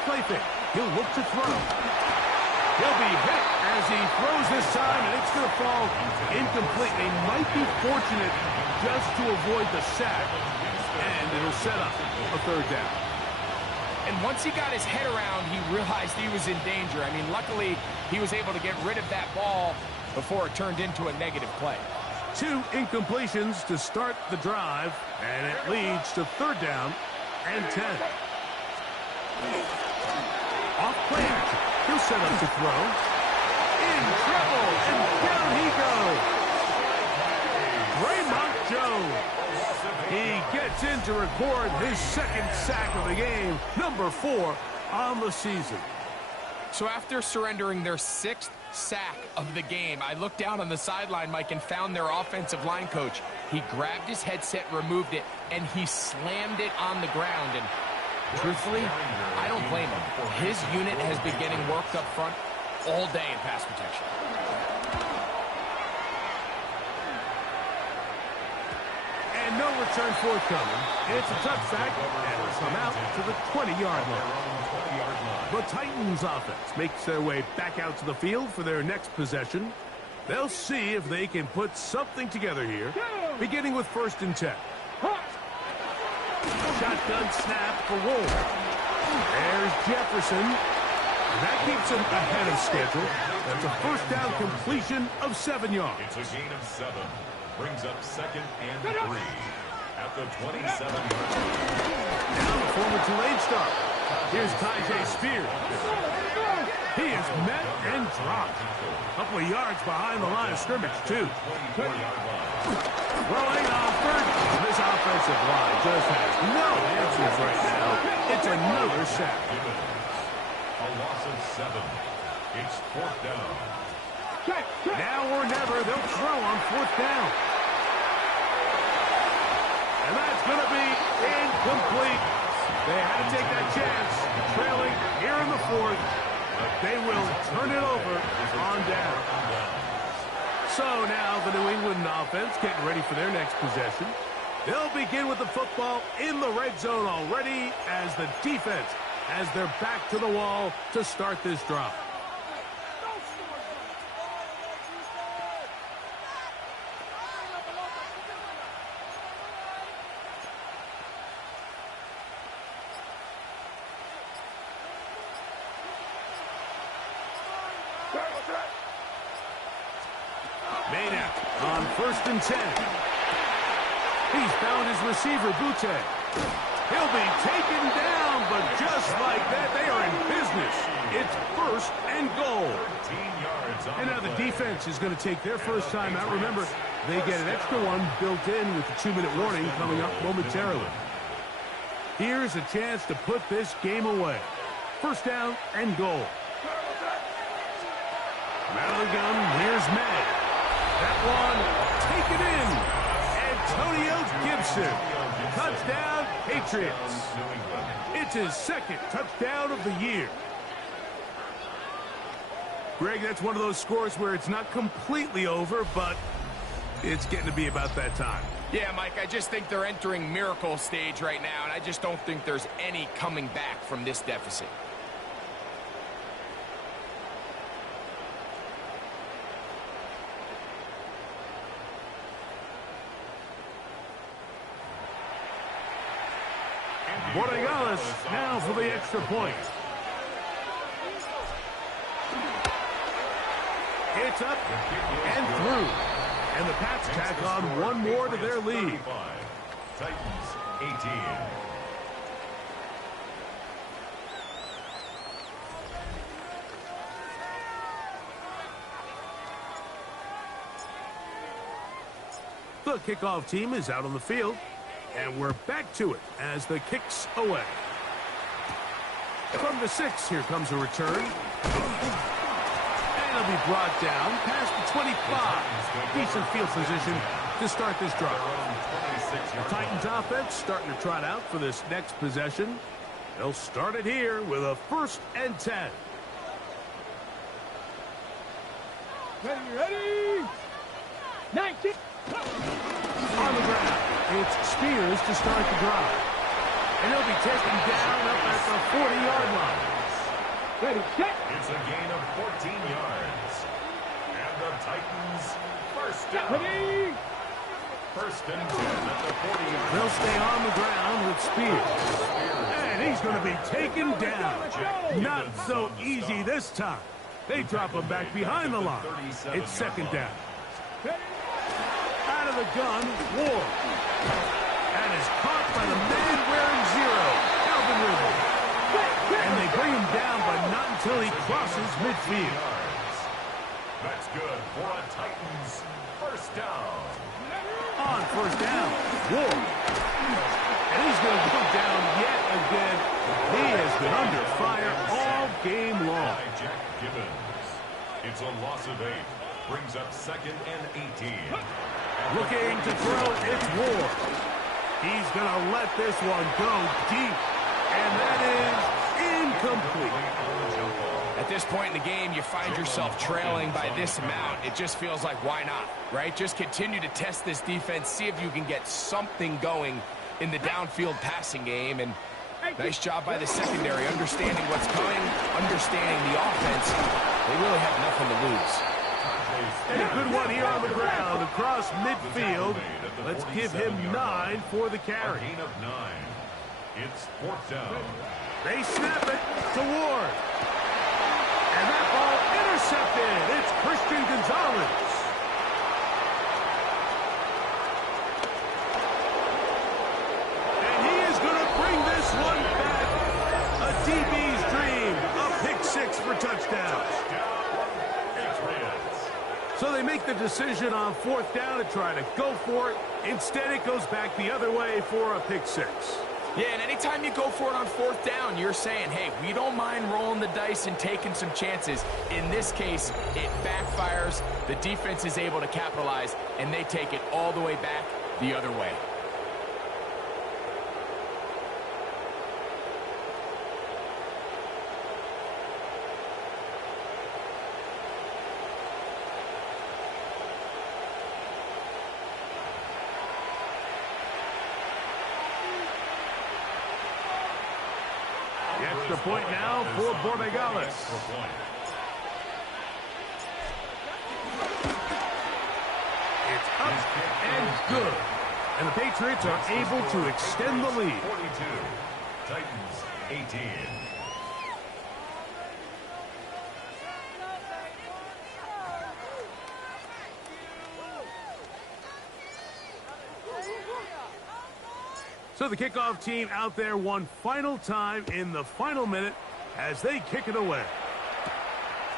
Play fake. He'll look to throw. He'll be hit as he throws this time, and it's going to fall incomplete. They might be fortunate just to avoid the sack, and it'll set up a 3rd down. And once he got his head around, he realized he was in danger. I mean, luckily, he was able to get rid of that ball before it turned into a negative play. 2 incompletions to start the drive, and it leads to 3rd down and 10. Off plan. He'll set up to throw. In trouble, and down he goes. Raymond Jones. He gets in to record his 2nd sack of the game, number 4 on the season. So after surrendering their 6th sack of the game, I looked down on the sideline, Mike, and found their offensive line coach. He grabbed his headset, removed it, and he slammed it on the ground. And truthfully, I don't blame him. His unit has been getting worked up front all day in pass protection. And no return forthcoming. It's a touchback, and it'll come out to the 20-yard line. The Titans offense makes their way back out to the field for their next possession. They'll see if they can put something together here, beginning with 1st and 10. Shotgun snap for Wolf. There's Jefferson. That keeps him ahead of schedule. That's a 1st down completion of 7 yards. It's a gain of 7. Brings up 2nd and 3 at the 27-yard line. Now the former Tulane star. Here's Tyjae Spears. He is met and dropped. A couple of yards behind the line of scrimmage, too. Throwing on 3rd. This offensive line just has no answers right now. It's another sack. A loss of 7. It's 4th down. Now or never, they'll throw on 4th down. And that's going to be incomplete. They had to take that chance, trailing here in the 4th. But they will turn it over on down. So now the New England offense getting ready for their next possession. They'll begin with the football in the red zone already as the defense has their back to the wall to start this drive. Maynard on 1st and 10. He's found his receiver, Butte. He'll be taken down, but just like that, they are in business. It's 1st and goal. And now the defense is going to take their first time out. Remember, they get an extra one built in with the 2-minute warning coming up momentarily. Here's a chance to put this game away. 1st down and goal. Out of the gun, here's May. That one, take it in. Antonio Gibson. Touchdown, Patriots. It's his 2nd touchdown of the year. Greg, that's one of those scores where it's not completely over, but it's getting to be about that time. Yeah, Mike, I just think they're entering miracle stage right now, and I just don't think there's any coming back from this deficit. Borregales now for the extra point. It's up and through. And the Pats tack on one more to their lead. Titans 18. The kickoff team is out on the field, and we're back to it as the kick's away. From the 6, here comes a return. And it'll be brought down past the 25. Decent field position to start this drive. The Titans offense starting to trot out for this next possession. They'll start it here with a 1st and 10. Ready? 19. On the ground, it's Spears to start the drive. And he'll be taken down up at the 40-yard line. Ready, set. It's a gain of 14 yards. And the Titans first down. Ready? 1st and 10 at the 40-yard line. They'll stay on the ground with Spears. And he's going to be taken down. Not so easy this time. They drop him back behind the line. It's 2nd down. Out of the gun, Ward. And is caught by the man wearing 0, Calvin Ridley. And they bring him down, but not until he crosses midfield. That's good for a Titans 1st down. On 1st down, Ward. And he's going to go down yet again. He has been under fire all game long. By Jack Gibbons. It's a loss of 8. Brings up 2nd and 18. Looking to throw, it's Ward. He's going to let this one go deep. And that is incomplete. At this point in the game, you find yourself trailing by this amount. It just feels like, why not, right? Just continue to test this defense, see if you can get something going in the downfield passing game. And nice job by the secondary, understanding what's coming, understanding the offense. They really have nothing to lose. And a good one here on the ground across midfield. Let's give him 9 for the carry. A gain of 9. It's 4th down. They snap it to Ward. And that ball intercepted. It's Christian Gonzalez. And he is going to bring this one back. A DB's dream. A pick 6 for touchdown. So they make the decision on 4th down to try to go for it. Instead, it goes back the other way for a pick 6. Yeah, and anytime you go for it on 4th down, you're saying, hey, we don't mind rolling the dice and taking some chances. In this case, it backfires. The defense is able to capitalize, and they take it all the way back the other way. The extra point now for Borregales. It's up and good. And the Patriots are able to extend the lead. 42. Titans 18. So the kickoff team out there one final time in the final minute as they kick it away.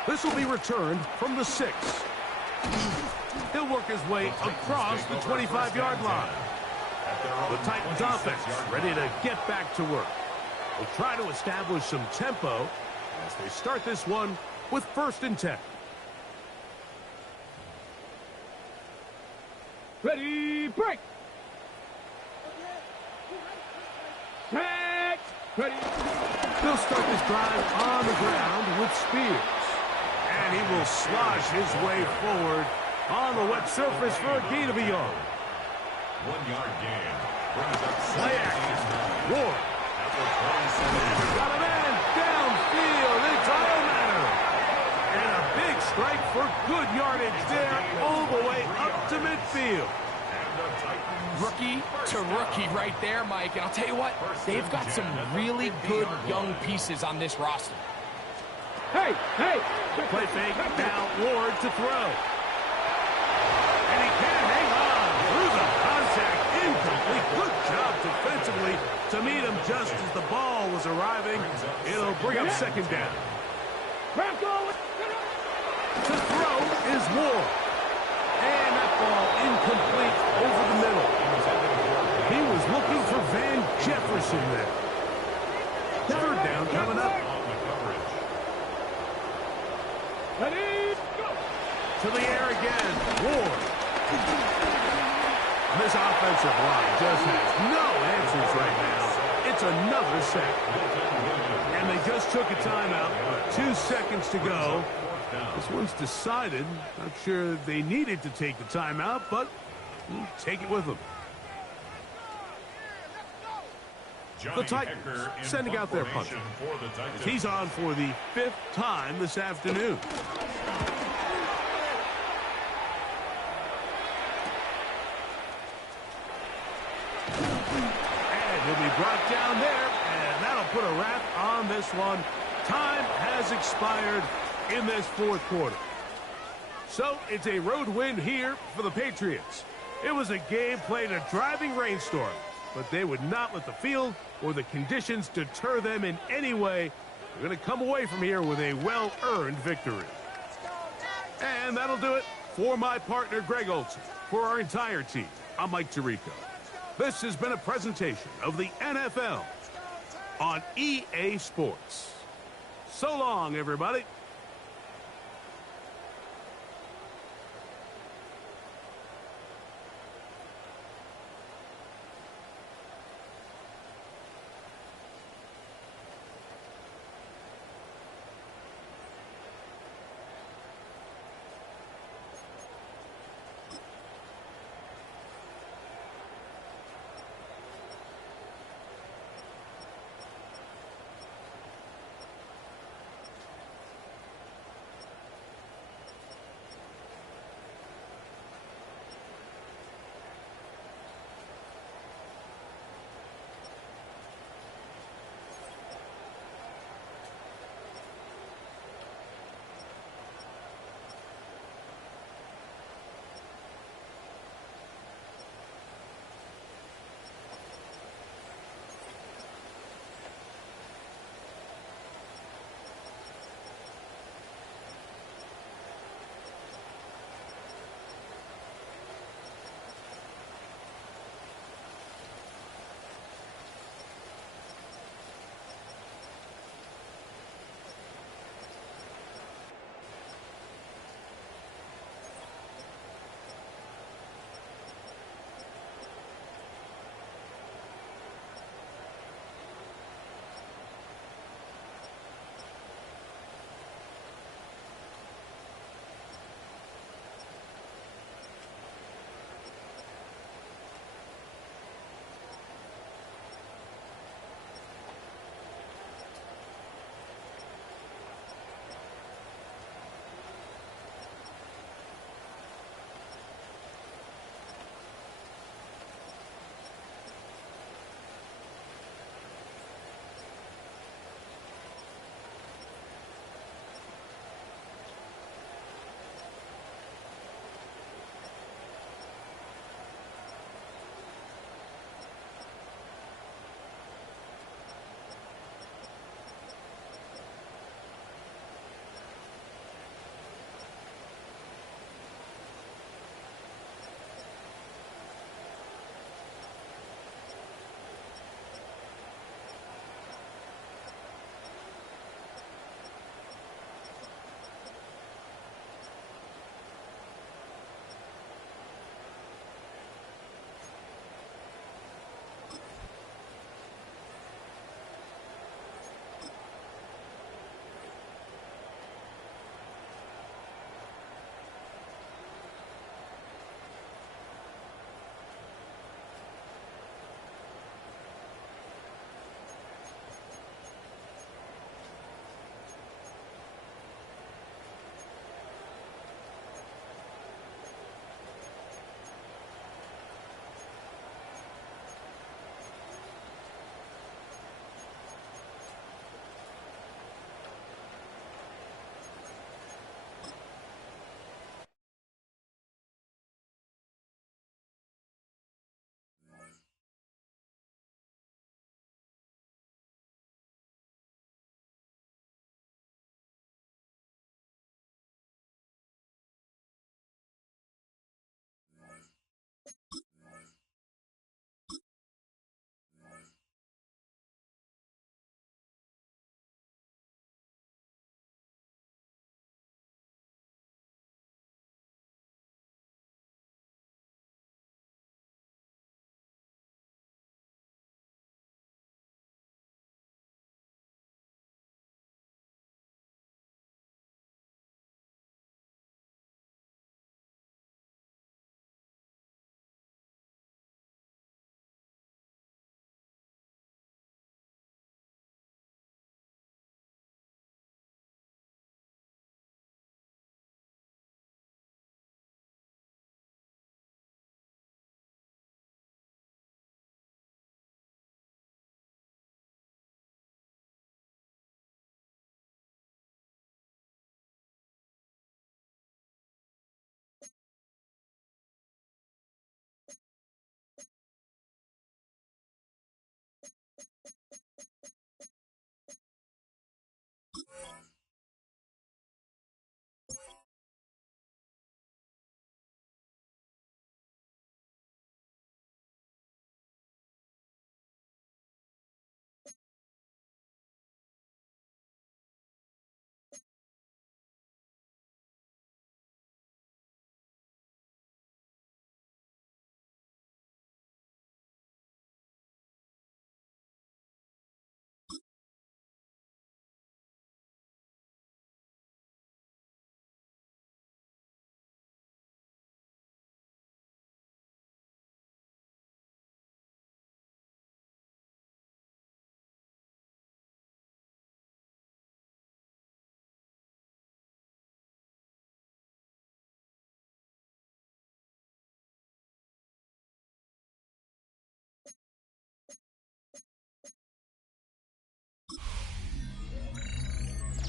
This will be returned from the 6. He'll work his way across the 25-yard line. The Titans offense ready to get back to work. They'll try to establish some tempo as they start this one with 1st and 10. Ready, break. Set. Ready. They'll start this drive on the ground with Spears. And he will slosh his way forward on the wet surface for a gain of a yard. 1 yard gain. Brings up Play 17. action. Ward. At the 27. Got a man downfield. It's all matter. And a big strike for good yardage there all the way up to midfield. And the Titans. Rookie to rookie right there, Mike. And I'll tell you what, they've got some really good young pieces on this roster. Hey! Play fake, now Ward to throw. And he can't hang on through the contact. Incomplete. Good job defensively to meet him just as the ball was arriving. It'll bring up second down. To throw is Ward. And that ball incomplete over the middle. He was looking for Van Jefferson there. Third down coming up. To the air again. Ward. This offensive line just has no answers right now. It's another sack. And they just took a timeout. 2 seconds to go. This one's decided. Not sure they needed to take the timeout, but we'll take it with them. The Titans sending out their punter. He's on for the 5th time this afternoon. And he'll be brought down there, and that'll put a wrap on this one. Time has expired in this fourth quarter. So it's a road win here for the Patriots. It was a game played in a driving rainstorm, but they would not let the field or the conditions deter them in any way. They're going to come away from here with a well-earned victory. And that'll do it for my partner, Greg Olson. For our entire team, I'm Mike Tirico. This has been a presentation of the NFL on EA Sports. So long, everybody.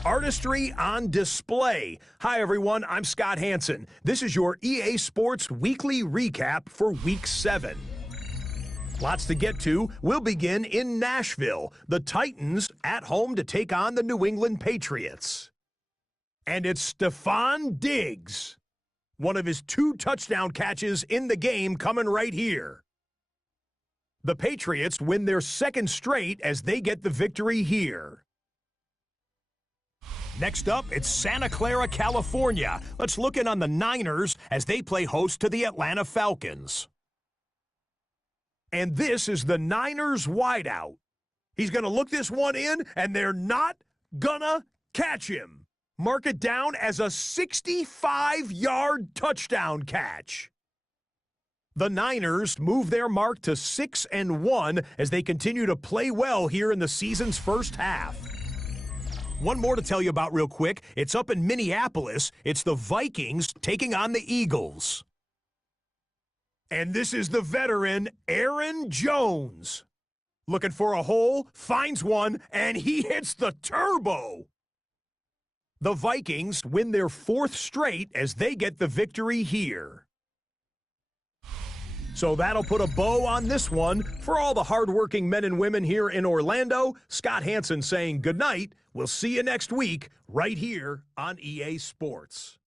Artistry on display. Hi, everyone. I'm Scott Hansen. This is your EA Sports Weekly Recap for Week 7. Lots to get to. We'll begin in Nashville. The Titans at home to take on the New England Patriots. And it's Stephon Diggs. One of his 2 touchdown catches in the game coming right here. The Patriots win their 2nd straight as they get the victory here. Next up, it's Santa Clara, California. Let's look in on the Niners as they play host to the Atlanta Falcons. And this is the Niners wideout. He's going to look this one in, and they're not gonna catch him. Mark it down as a 65-yard touchdown catch. The Niners move their mark to 6-1 as they continue to play well here in the season's first half. One more to tell you about real quick. It's up in Minneapolis. It's the Vikings taking on the Eagles. And this is the veteran, Aaron Jones. Looking for a hole, finds one, and he hits the turbo. The Vikings win their 4th straight as they get the victory here. So that'll put a bow on this one. For all the hardworking men and women here in Orlando, Scott Hansen saying goodnight. We'll see you next week right here on EA Sports.